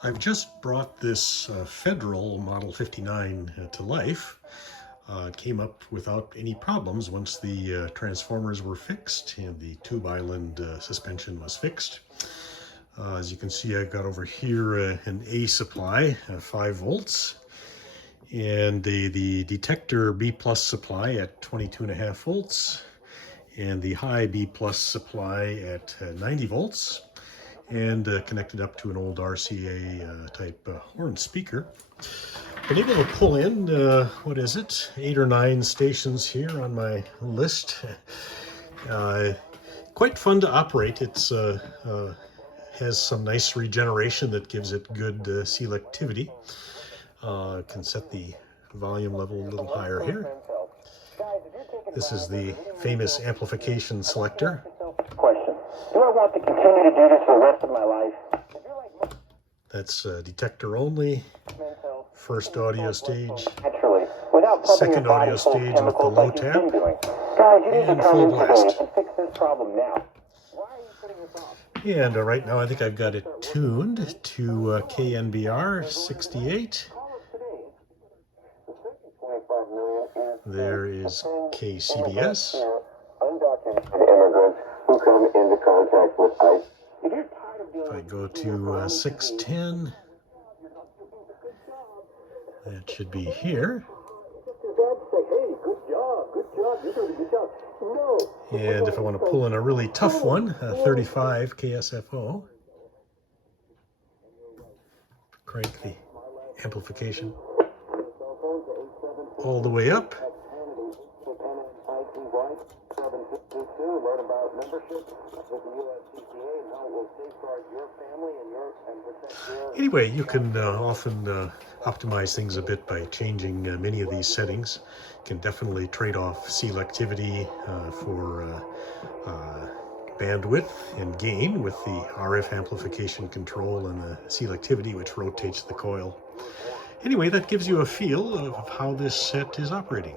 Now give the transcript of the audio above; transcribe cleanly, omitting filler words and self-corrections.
I've just brought this Federal Model 59 to life. It came up without any problems once the transformers were fixed and the tube island suspension was fixed. As you can see, I've got over here an A supply, 5 volts, and the detector B plus supply at 22.5 volts, and the high B plus supply at 90 volts, and connected up to an old RCA type horn speaker. Been able to pull in, what is it, 8 or 9 stations here on my list. Quite fun to operate. It's has some nice regeneration that gives it good selectivity. Can set the volume level a little higher here. This is the famous amplification selector. Question. Do I want to continue to do this for the rest of my life? That's detector only. First audio stage. Naturally, without Second audio stage with the low tap. Guys, you need to And come full in today blast. and fix this problem now. Why are you putting this off? And right now I think I've got it tuned to KNBR 68. There is KCBS. Undocumented immigrants who come into contact with ICE. If you're tired of If I go to 610, that should be here. And if I want to pull in a really tough one, 35 KSFO. Crank the amplification all the way up. Anyway, you can often optimize things a bit by changing many of these settings. You can definitely trade off selectivity for bandwidth and gain with the RF amplification control and the selectivity, which rotates the coil. Anyway, that gives you a feel of how this set is operating.